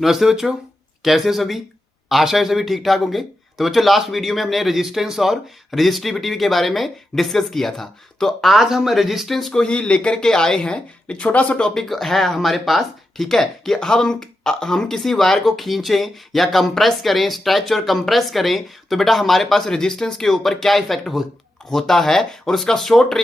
नमस्ते बच्चों, कैसे हो सभी। आशा है सभी ठीक ठाक होंगे। तो बच्चों, लास्ट वीडियो में हमने रेजिस्टेंस और रजिस्टिविटी के बारे में डिस्कस किया था। तो आज हम रेजिस्टेंस को ही लेकर के आए हैं। एक छोटा सा टॉपिक है हमारे पास, ठीक है, कि हम किसी वायर को खींचें या कंप्रेस करें, स्ट्रेच और कंप्रेस करें, तो बेटा हमारे पास रेजिस्टेंस के ऊपर क्या इफेक्ट होता है और उसका शॉर्ट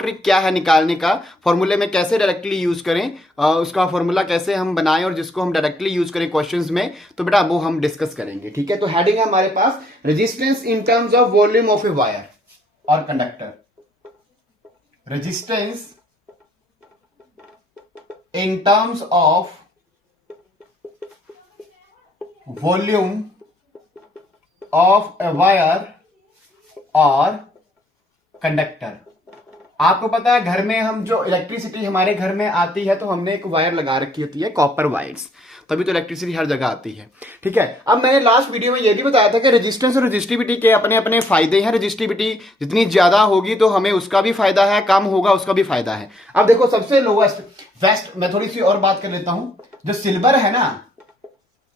ट्रिक क्या है निकालने का। फॉर्मूले में कैसे डायरेक्टली यूज करें, उसका फॉर्मूला कैसे हम बनाएं और जिसको हम डायरेक्टली यूज करें क्वेश्चंस में, तो बेटा वो हम डिस्कस करेंगे। ठीक है, तो हेडिंग है हमारे पास resistance in terms of volume of a wire और conductor. Resistance in terms of volume of a wire और कंडक्टर। आपको पता है घर में हम जो इलेक्ट्रिसिटी हमारे घर में आती है तो हमने एक वायर लगा रखी होती है, कॉपर वायर्स, तभी तो इलेक्ट्रिसिटी हर जगह आती है। ठीक है, अब मैंने लास्ट वीडियो में यह भी बताया था कि रेजिस्टेंस और रेजिस्टिविटी के अपने अपने फायदे हैं। रेजिस्टिविटी जितनी ज्यादा होगी तो हमें उसका भी फायदा है, कम होगा उसका भी फायदा है। अब देखो, सबसे लोवेस्ट वेस्ट, मैं थोड़ी सी और बात कर लेता हूं। जो सिल्वर है ना,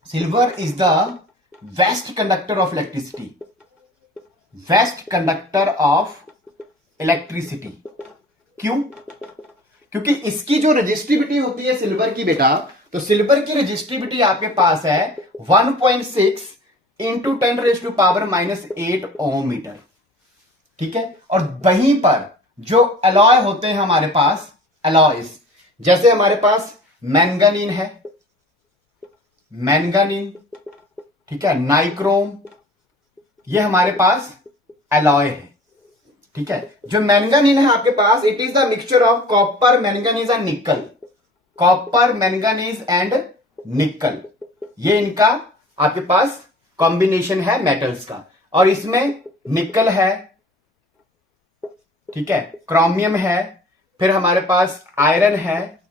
silver is the best conductor of electricity, best conductor of electricity. क्यों? क्योंकि इसकी जो रेजिस्टिविटी होती है सिल्वर की बेटा, तो सिल्वर की रेजिस्टिविटी आपके पास है 1.6 इंटू 10⁻⁻8 ओम मीटर। ठीक है, और वहीं पर जो अलॉय होते हैं हमारे पास, अलॉयस, जैसे हमारे पास मैंगनीन है, मैंगनीन, ठीक है, नाइक्रोम, ये हमारे पास अलॉय है। ठीक है, जो मैंगनीन है आपके पास, it is the mixture of copper, manganese and nickel. Copper, manganese and nickel, ये इनका आपके पास कॉम्बिनेशन है मेटल्स का। और इसमें निकल है, ठीक है, क्रोमियम है, फिर हमारे पास आयरन है,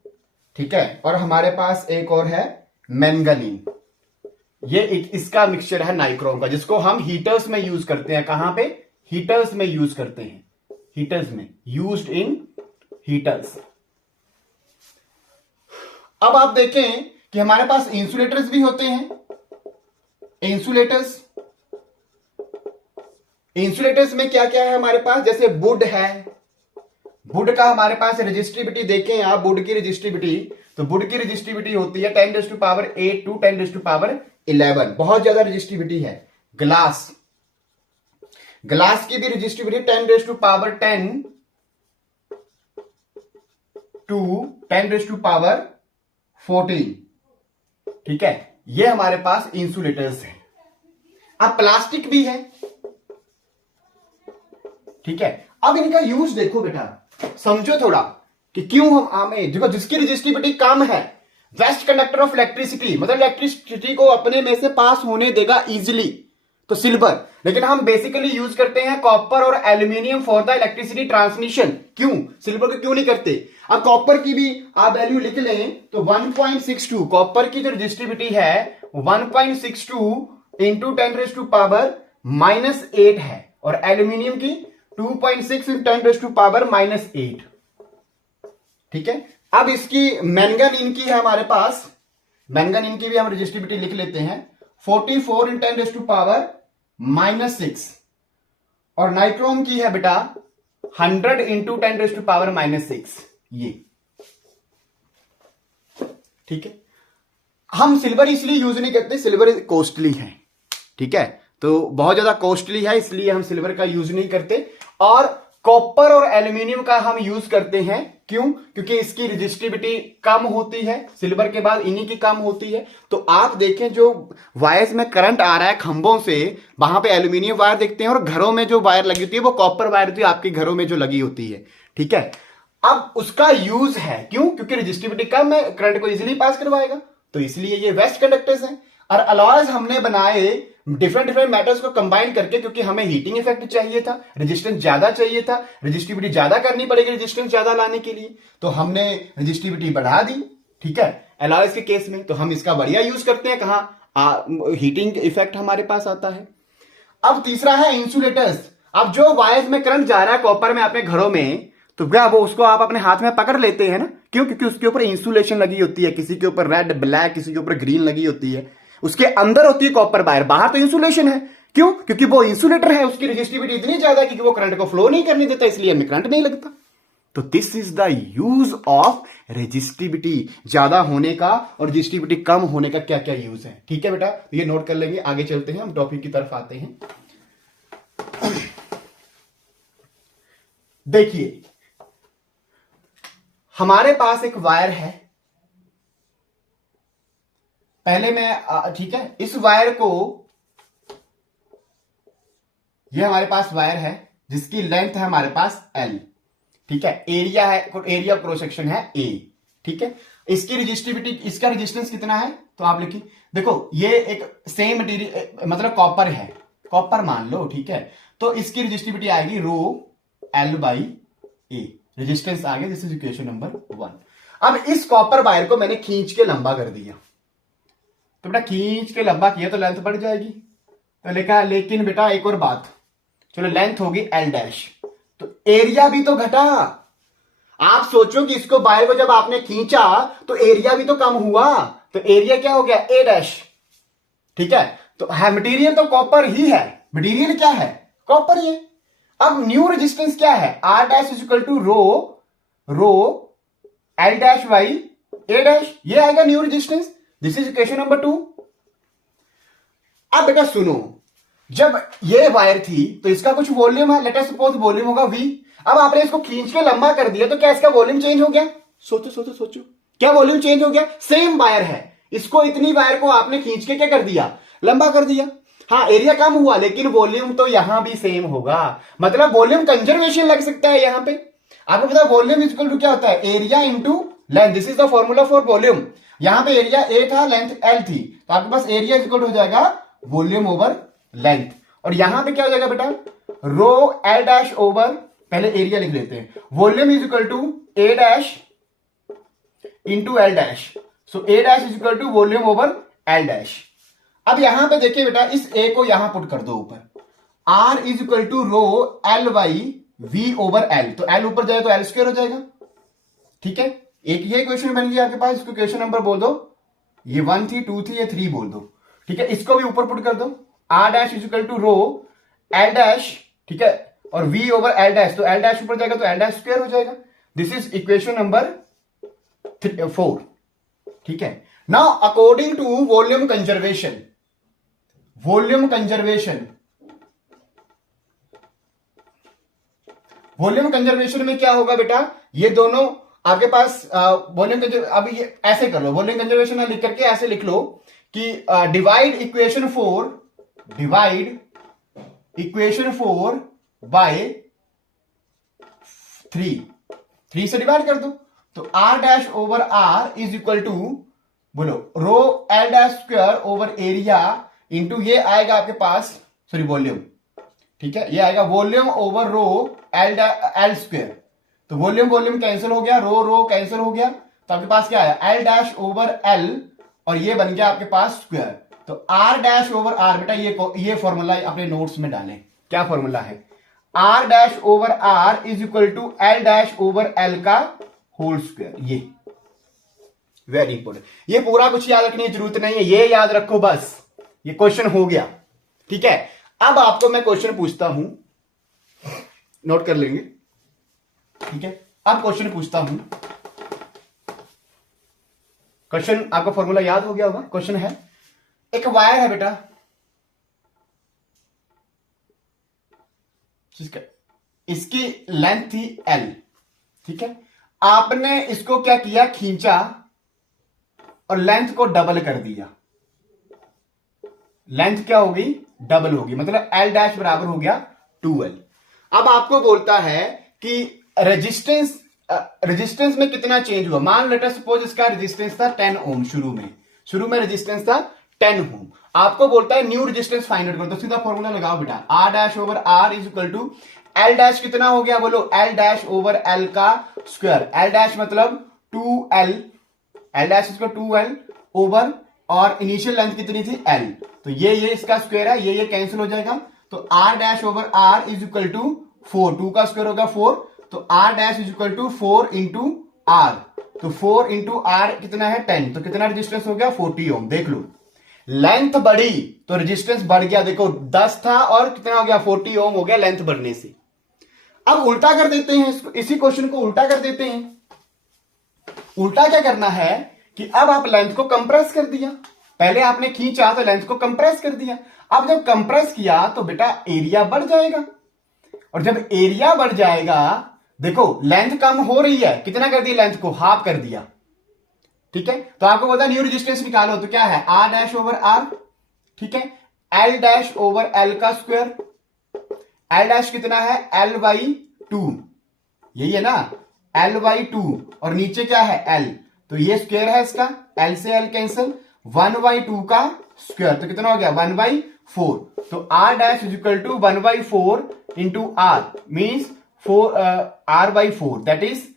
ठीक है, और हमारे पास एक और है मैंगनीन। ये इसका मिक्सचर है नाइक्रोम का, जिसको हम हीटर्स में यूज करते हैं। कहां पे? हीटर्स में यूज करते हैं, हीटर्स में, यूज्ड इन हीटर्स। अब आप देखें कि हमारे पास इंसुलेटर्स भी होते हैं। इंसुलेटर्स, इंसुलेटर्स में क्या क्या है हमारे पास? जैसे वुड है, वुड का हमारे पास रेजिस्टिविटी देखें आप, वुड की रेजिस्टिविटी, तो वुड की रेजिस्टिविटी होती है 10⁸8 टू 10⁻11, बहुत ज्यादा रेजिस्टिविटी है। ग्लास, ग्लास की भी रेजिस्टिविटी 10⁻10 टू 10⁻14। ठीक है, ये हमारे पास इंसुलेटर्स है। अब प्लास्टिक भी है, ठीक है। अब इनका यूज देखो बेटा, समझो थोड़ा कि क्यों हम हमें, देखो जिसकी रेजिस्टिविटी कम है, बेस्ट कंडक्टर ऑफ इलेक्ट्रिसिटी, मतलब इलेक्ट्रिसिटी को अपने में से पास होने देगा इजिली, तो सिल्वर। लेकिन हम बेसिकली यूज करते हैं कॉपर और aluminium for the electricity transmission. क्यों सिल्वर को क्यों नहीं करते? अब कॉपर की भी आप वैल्यू लिख लें तो 1.62, कॉपर की जो रेजिस्टिविटी है 1.62 इंटू 10⁻⁻8 है, और एल्यूमिनियम की 2.6 इंटू 10⁻⁻8। ठीक है, अब इसकी मैंगनीन की है हमारे पास, मैंगनीन की भी हम रेजिस्टिविटी लिख लेते हैं 44 इन 10⁻⁻6, और नाइट्रोम की है बेटा 100 इंटू 10⁻⁻6। ये ठीक है। हम सिल्वर इसलिए यूज नहीं करते, सिल्वर कॉस्टली है, ठीक है, तो बहुत ज्यादा कॉस्टली है, इसलिए हम सिल्वर का यूज नहीं करते। और कॉपर और एल्यूमिनियम का हम यूज करते हैं। क्यों? क्योंकि इसकी रेजिस्टिविटी कम होती है, सिल्वर के बाद इन्हीं की कम होती है। तो आप देखें जो वायर्स में करंट आ रहा है खंभों से, वहां पे एल्यूमिनियम वायर देखते हैं, और घरों में जो वायर लगी होती है वो कॉपर वायर होती है, आपके घरों में जो लगी होती है। ठीक है, अब उसका यूज है, क्यों? क्योंकि रेजिस्टिविटी कम है, करंट को इजिली पास करवाएगा, तो इसलिए ये बेस्ट कंडक्टर्स हैं। और अलॉयज हमने बनाए डिफरेंट डिफरेंट मेटल्स को कंबाइन करके, क्योंकि हमें हीटिंग इफेक्ट चाहिए था, रेजिस्टेंस ज्यादा चाहिए था, रेजिस्टिविटी ज्यादा करनी पड़ेगी रेजिस्टेंस ज्यादा लाने के लिए, तो हमने रेजिस्टिविटी बढ़ा दी। ठीक है, अलॉयज के केस में तो हम इसका बढ़िया यूज करते हैं, कहां हीटिंग इफेक्ट हमारे पास आता है। अब तीसरा है इंसुलेटर्स। अब जो वायर्स में करंट जा रहा है कॉपर में अपने घरों में, तो क्या वो उसको आप अपने हाथ में पकड़ लेते हैं ना, क्यों? क्योंकि उसके ऊपर इंसुलेशन लगी होती है, किसी के ऊपर रेड ब्लैक, किसी के ऊपर ग्रीन लगी होती है, उसके अंदर होती है कॉपर वायर, बाहर तो इंसुलेशन है। क्यों? क्योंकि वो इंसुलेटर है, उसकी रेजिस्टिविटी इतनी ज्यादा कि वो करंट को फ्लो नहीं करने देता, इसलिए हमें करंट नहीं लगता। तो this is the use of resistivity, ज्यादा होने का और रेजिस्टिविटी कम होने का क्या क्या यूज है। ठीक है बेटा, तो ये नोट कर लेंगे। आगे चलते हैं, हम टॉपिक की तरफ आते हैं। देखिए, हमारे पास एक वायर है। पहले मैं ठीक है, इस वायर को, यह हमारे पास वायर है जिसकी लेंथ है हमारे पास L। ठीक है, एरिया है, एरिया क्रॉस सेक्शन है A। ठीक है, इसकी रेजिस्टिविटी, इसका रेजिस्टेंस कितना है तो आप लिखिए। देखो, ये एक सेम मटेरियल मतलब कॉपर है, कॉपर मान लो। ठीक है, तो इसकी रेजिस्टिविटी आएगी रो L बाई A। रेजिस्टेंस आ गया, दिस इज इक्वेशन नंबर 1। अब इस कॉपर वायर को मैंने खींच के लंबा कर दिया, तो बेटा खींच के लंबा किया तो लेंथ बढ़ जाएगी। तो लिखा, लेकिन बेटा एक और बात, चलो लेंथ होगी L डैश, तो एरिया भी तो घटा। आप सोचो कि इसको वायर को जब आपने खींचा तो एरिया भी तो कम हुआ, तो एरिया क्या हो गया A डैश। ठीक है, तो है मटेरियल तो कॉपर ही है, मटेरियल क्या है, कॉपर ही है। अब न्यू रेजिस्टेंस क्या है, R dash is equal to rho L dash by A dash, ये आएगा new resistance. This is equation number 2। अब बेटा सुनो, जब ये वायर थी तो इसका कुछ वॉल्यूम है, लेट अस सपोज वॉल्यूम होगा V। अब आपने इसको खींच के लंबा कर दिया तो क्या इसका वॉल्यूम चेंज हो गया? सोचो सोचो सोचो, क्या वॉल्यूम चेंज हो गया? सेम वायर है, इसको इतनी वायर को आपने खींच के क्या कर दिया, लंबा कर दिया। हाँ, एरिया कम हुआ लेकिन वॉल्यूम तो यहां भी सेम होगा, मतलब वॉल्यूम कंजर्वेशन लग सकता है यहां पे। आपको पता है वॉल्यूम इक्वल टू क्या होता है, area into length. This is the formula for volume. यहां पे एरिया A था, लेंथ L थी, तो आपके पास एरिया इक्वल हो जाएगा वॉल्यूम ओवर लेंथ। और यहां पे क्या हो जाएगा बेटा, रो L डैश ओवर, पहले एरिया लिख लेते हैं, volume is equal to A dash into L dash. So A dash is equal to volume over L dash. अब यहां पे देखिए बेटा, इस A को यहां पुट कर दो ऊपर, R is equal to rho L by V over L। तो L ऊपर जाए तो L स्क्वायर हो जाएगा। ठीक है, एक ये क्वेश्चन बन गया आपके पास, इसको क्वेश्चन नंबर बोल दो, ये 1 थी, 2 थी, ये 3 बोल दो। ठीक है, इसको भी ऊपर पुट कर दो, R dash is equal to rho L dash, ठीक है, और V ओवर L डैश, तो L डैश ऊपर जाएगा तो L डैश स्क्वायर हो जाएगा। This is equation number 4। ठीक है, now according to volume conservation, volume conservation, volume conservation में क्या होगा बेटा, ये दोनों आपके पास वॉल्यूम अब ये ऐसे कर लो, वॉल्यूम कंजर्वेशन लिख करके ऐसे लिख लो कि divide equation 4, divide equation 4 by 3 से डिवाइड कर दो, तो R dash over R is equal to, बोलो, rho L dash square over area into ये आएगा आपके पास, सॉरी वॉल्यूम। ठीक है, ये आएगा वॉल्यूम ओवर रो L स्क्वायर। तो वॉल्यूम वॉल्यूम कैंसिल हो गया, रो कैंसिल हो गया, तो आपके पास क्या आया, L डैश ओवर L, और ये बन गया आपके पास स्क्वायर। तो R डैश ओवर R, बेटा ये फॉर्मूला अपने नोट्स में डालें। क्या फॉर्मूला है, R dash over R is equal to L dash over L का होल स्क्वायर। ये वेरी इंपॉर्टेंट, ये पूरा कुछ याद रखने की जरूरत नहीं है, ये याद रखो बस, ये क्वेश्चन हो गया। ठीक है, अब आपको मैं क्वेश्चन पूछता हूं, नोट कर लेंगे। ठीक है, अब क्वेश्चन पूछता हूं, क्वेश्चन आपका फॉर्मूला याद हो गया होगा। क्वेश्चन है, एक वायर है बेटा, इसकी लेंथ थी L। ठीक है, आपने इसको क्या किया, खींचा और लेंथ को डबल कर दिया। लेंथ क्या होगी, डबल होगी, मतलब L डैश बराबर हो गया 2L। अब आपको बोलता है कि रेजिस्टेंस में कितना चेंज हुआ। मान लेट अस सपोज इसका रेजिस्टेंस था 10 ओम, शुरू में रेजिस्टेंस था 10 ओम। आपको बोलता है न्यू रेजिस्टेंस फाइंड आउट करो, तो सीधा फॉर्मूला लगाओ बेटा, R dash over R is equal to L dash कितना हो गया, बोलो, L डैश ओवर L का स्क्वायर। L डैश मतलब 2L, L डैश इसका 2L ओवर, और इनिशियल लेंथ कितनी थी L, तो ये इसका स्क्वायर है, ये कैंसिल हो जाएगा, तो R dash over R is equal to 4, 2 का स्क्वायर होगा 4, तो R dash is equal to 4 into R, तो 4 इंटू R कितना है 10, तो कितना रेजिस्टेंस हो गया 40 ओम। देख लो लेंथ बढ़ी तो रेजिस्टेंस बढ़ गया, देखो 10 था और कितना हो गया 40 ओम हो गया लेंथ बढ़ने से। अब उल्टा कर देते हैं इसको, इसी क्वेश्चन को उल्टा कर देते हैं। उल्टा क्या करना है कि अब आप लेंथ को कंप्रेस कर दिया, पहले आपने खींचा तो लेंथ को कंप्रेस कर दिया, अब जब कंप्रेस किया तो बेटा एरिया बढ़ जाएगा, और जब एरिया बढ़ जाएगा देखो लेंथ कम हो रही है, कितना कर दिया लेंथ को हाफ कर दिया, ठीक है। तो आपको बोलता है न्यू रेजिस्टेंस निकालो, तो क्या है R डैश ओवर R, ठीक है, L डैश ओवर L का स्क्वायर, L डैश कितना है L बाई 2, यही है ना L बाई 2, और नीचे क्या है L, तो ये स्क्वायर है इसका, L से L कैंसिल, 1 बाई 2 का स्क्वायर, तो कितना हो गया 1 बाई 4, तो R dash is equal to 1 by 4 into R means 4 R by 4 that is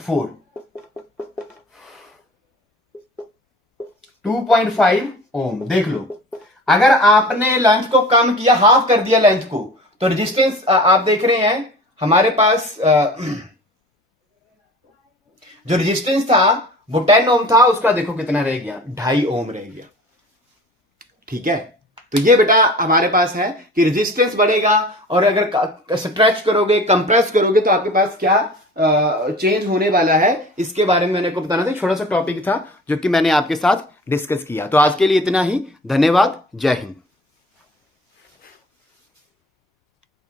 4, 2.5 ohm. देख लो अगर आपने लेंथ को कम किया, हाफ कर दिया लेंथ को, तो रेजिस्टेंस आप देख रहे हैं हमारे पास जो रेजिस्टेंस था वो 10 ओम था, उसका देखो कितना रह गया 2.5 ओम रह गया, ठीक है। तो ये बेटा हमारे पास है कि रेजिस्टेंस बढ़ेगा, और अगर स्ट्रेच करोगे कंप्रेस करोगे तो आपके पास क्या चेंज होने वाला है, इसके बारे में मैंने को बताना था। छोटा सा टॉपिक था जो कि मैंने आपके साथ डिस्कस किया। तो आज के लिए इतना ही, धन्यवाद, जय हिंद।